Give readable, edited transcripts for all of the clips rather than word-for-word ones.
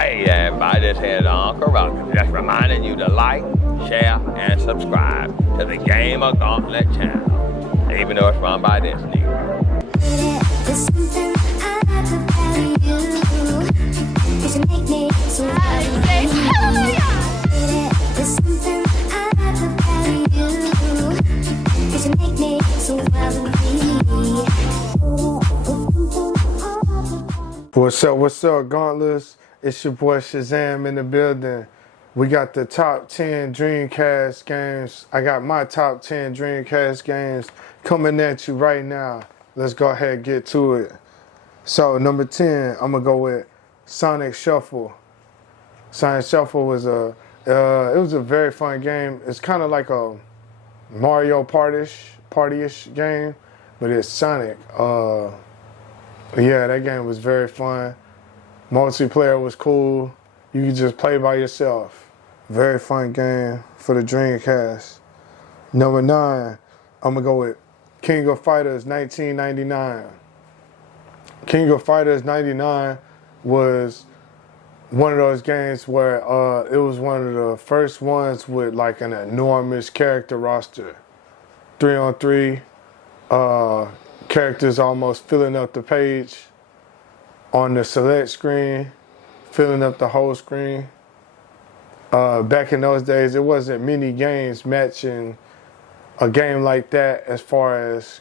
Hey everybody, this is Uncle Roger. Just reminding you to like, share, and subscribe to the GamerGauntlet channel, even though it's run by this nigga. What's up, Gauntlets? It's your boy Shazam in the building. We got the top 10 DreamCast games. I got my top 10 DreamCast games coming at you right now. Let's go ahead and get to it. So, number 10, I'm going to go with Sonic Shuffle. Sonic Shuffle was it was a very fun game. It's kind of like a Mario Party-ish game, but it's Sonic. Yeah, that game was very fun. Multiplayer was cool. You could just play by yourself. Very fun game for the Dreamcast. Number 9, I'm going to go with King of Fighters 1999. King of Fighters 99 was one of those games where it was one of the first ones with like an enormous character roster. 3-on-3, characters almost filling up the page on the select screen, filling up the whole screen. Back in those days, it wasn't many games matching a game like that as far as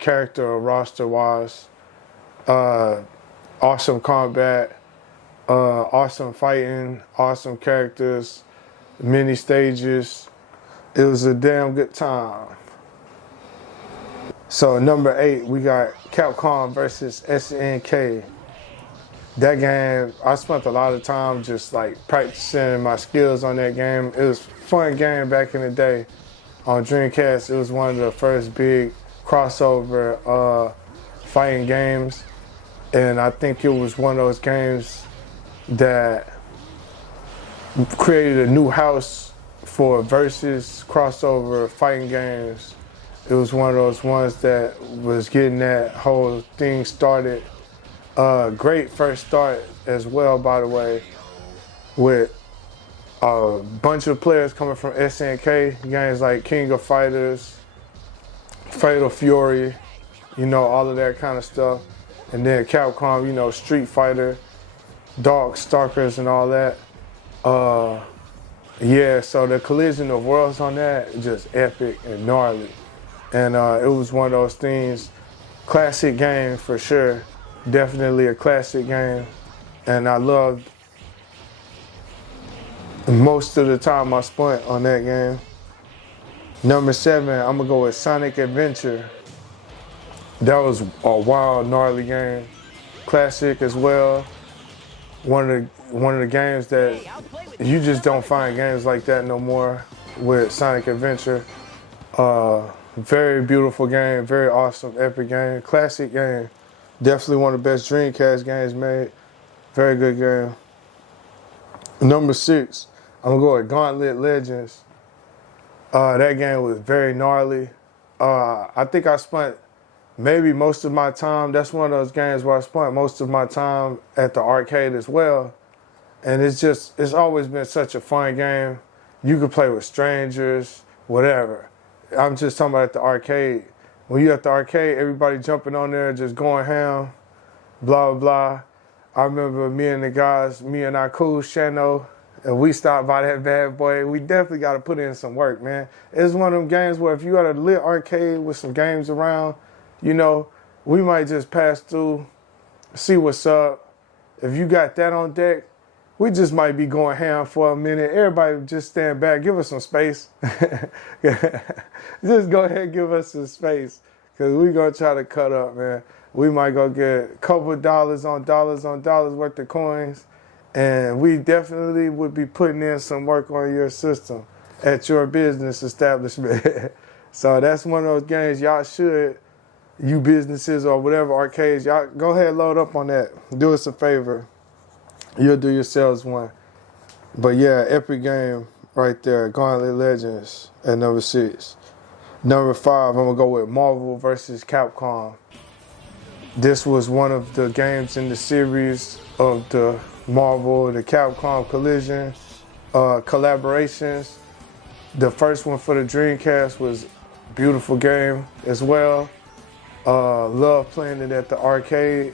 character or roster wise. Awesome combat, awesome fighting, awesome characters, many stages. It was a damn good time. So number 8, we got Capcom versus SNK. That game, I spent a lot of time just like practicing my skills on that game. It was a fun game back in the day on Dreamcast. It was one of the first big crossover fighting games. And I think it was one of those games that created a new house for versus crossover fighting games. It was one of those ones that was getting that whole thing started. Great first start as well, by the way, with a bunch of players coming from SNK, games like King of Fighters, Fatal Fury, you know, all of that kind of stuff. And then Capcom, you know, Street Fighter, Darkstalkers and all that. Yeah, so the collision of worlds on that, just epic and gnarly. And it was one of those things, classic game for sure. Definitely a classic game. And I loved most of the time I spent on that game. Number 7, I'm gonna go with Sonic Adventure. That was a wild, gnarly game. Classic as well. One of the games that you just don't find games like that no more with Sonic Adventure. Very beautiful game, very awesome, epic game, classic game. Definitely one of the best Dreamcast games made. Very good game. Number 6, I'm gonna go with Gauntlet Legends. That game was very gnarly. I think I spent maybe most of my time, that's one of those games where I spent most of my time at the arcade as well. And it's always been such a fun game. You could play with strangers, whatever. I'm just talking about at the arcade. When you're at the arcade, everybody jumping on there, just going ham, blah, blah, blah. I remember me and the guys, me and our cool Shano, and we stopped by that bad boy. We definitely got to put in some work, man. It's one of them games where if you got a lit arcade with some games around, you know, we might just pass through, see what's up. If you got that on deck, we just might be going ham for a minute. Everybody just stand back, give us some space. Just go ahead and give us some space, because we're going to try to cut up, man. We might go get a couple of dollars on dollars worth of coins, and we definitely would be putting in some work on your system at your business establishment. So that's one of those games y'all should, you businesses or whatever arcades, y'all go ahead and load up on that. Do us a favor. You'll do yourselves one. But yeah, epic game right there. Gauntlet Legends at number 6. Number 5, I'm going to go with Marvel versus Capcom. This was one of the games in the series of the Marvel, the Capcom Collision collaborations. The first one for the Dreamcast was a beautiful game as well. Love playing it at the arcade.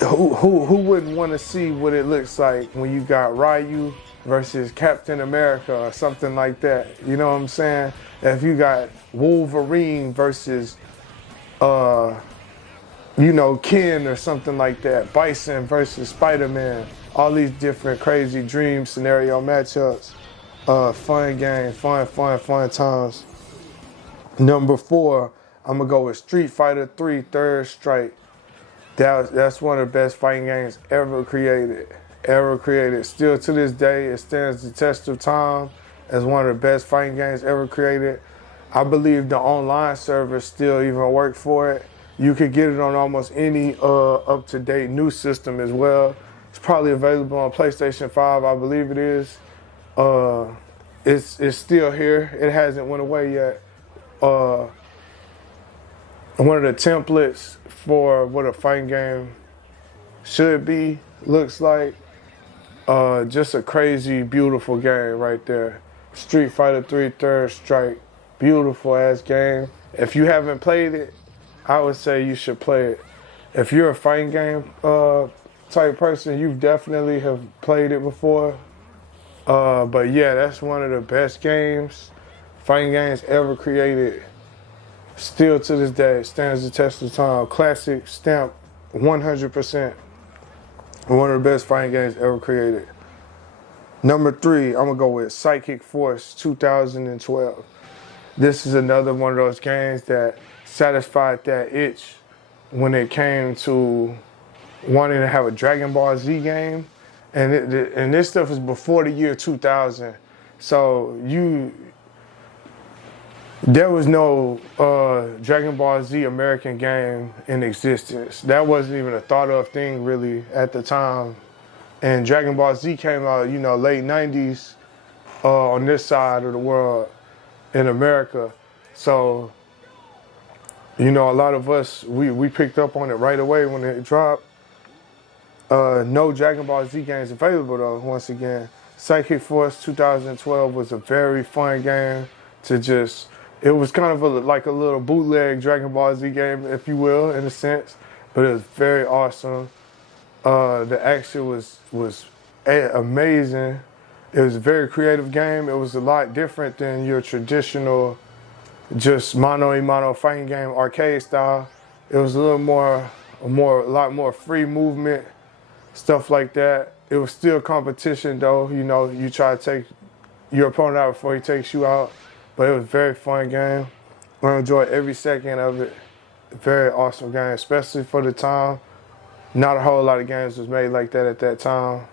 Who wouldn't want to see what it looks like when you got Ryu versus Captain America or something like that? You know what I'm saying? If you got Wolverine versus Ken or something like that, Bison versus Spider-Man, all these different crazy dream scenario matchups. Fun game, fun times. Number 4, I'm gonna go with Street Fighter 3 Third Strike. That's one of the best fighting games ever created. Still to this day, it stands the test of time as one of the best fighting games ever created. I believe the online servers still even work for it. You could get it on almost any up-to-date new system as well. It's probably available on PlayStation 5, I believe it is. It's still here. It hasn't went away yet. One of the templates for what a fighting game should be, looks like. Just a crazy, beautiful game right there. Street Fighter 3 Third Strike. Beautiful ass game. If you haven't played it, I would say you should play it. If you're a fighting game type person, you definitely have played it before. But yeah, that's one of the best fighting games ever created. Still to this day, stands the test of time. Classic, stamp, 100%. One of the best fighting games ever created. Number 3, I'm gonna go with Psychic Force 2012. This is another one of those games that satisfied that itch when it came to wanting to have a Dragon Ball Z game. And this stuff is before the year 2000. So there was no Dragon Ball Z American game in existence. That wasn't even a thought of thing really at the time. And Dragon Ball Z came out, late 90s on this side of the world in America. So, a lot of us, we picked up on it right away when it dropped. No Dragon Ball Z games available though, once again. Psychic Force 2012 was a very fun game it was kind of like a little bootleg Dragon Ball Z game, if you will, in a sense, but it was very awesome. The action was amazing. It was a very creative game. It was a lot different than your traditional just mano-a-mano fighting game arcade style. It was a lot more free movement, stuff like that. It was still competition though. You try to take your opponent out before he takes you out. But it was a very fun game. I enjoyed every second of it. Very awesome game, especially for the time. Not a whole lot of games was made like that at that time.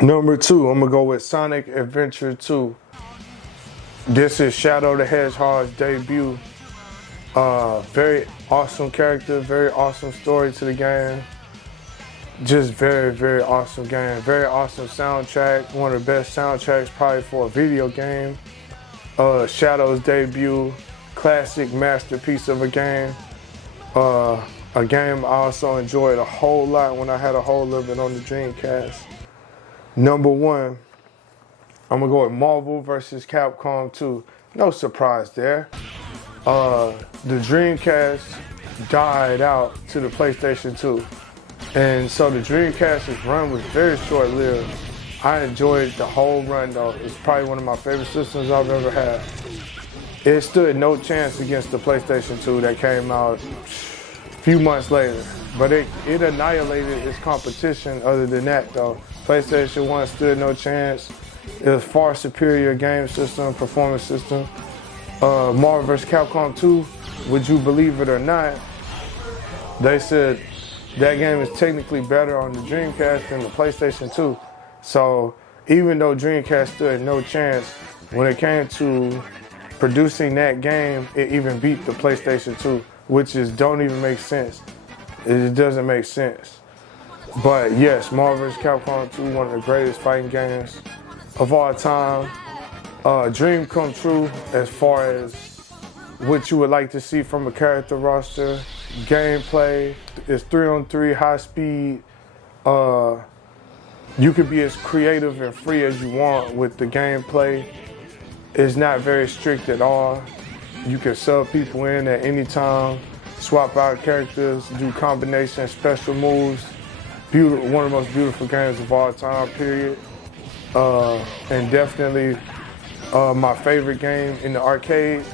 Number 2, I'm gonna go with Sonic Adventure 2. This is Shadow the Hedgehog's debut. Very awesome character, very awesome story to the game. Just very, very awesome game. Very awesome soundtrack. One of the best soundtracks probably for a video game. Shadow's debut. Classic masterpiece of a game. A game I also enjoyed a whole lot when I had a hold of it on the Dreamcast. Number 1, I'm gonna go with Marvel vs. Capcom 2. No surprise there. The Dreamcast died out to the PlayStation 2. And so the Dreamcast's run was very short-lived. I enjoyed the whole run though. It's probably one of my favorite systems I've ever had. It stood no chance against the PlayStation 2 that came out a few months later. But it annihilated its competition other than that though. PlayStation 1 stood no chance. It was far superior game system, performance system. Marvel vs. Capcom 2, would you believe it or not, they said that game is technically better on the Dreamcast than the PlayStation 2. So even though Dreamcast stood no chance, when it came to producing that game, it even beat the PlayStation 2, which don't even make sense. It doesn't make sense. But yes, Marvel vs. Capcom 2, one of the greatest fighting games of all time. Dream come true as far as what you would like to see from a character roster. Gameplay is 3-on-3 high speed. You can be as creative and free as you want with the gameplay. It's not very strict at all. You can sub people in at any time, swap out characters, do combination special moves. Beautiful, one of the most beautiful games of all time, period. And definitely my favorite game in the arcade,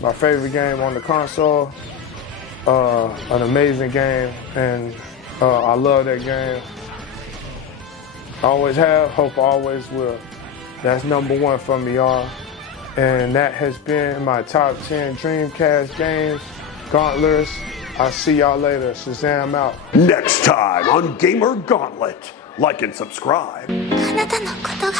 my favorite game on the console. An amazing game, and I love that game. I always have, hope I always will. That's #1 for me, y'all. And that has been my top 10 Dreamcast games, Gauntlets. I'll see y'all later. Shazam out. Next time on Gamer Gauntlet. Like and subscribe. あなたのことが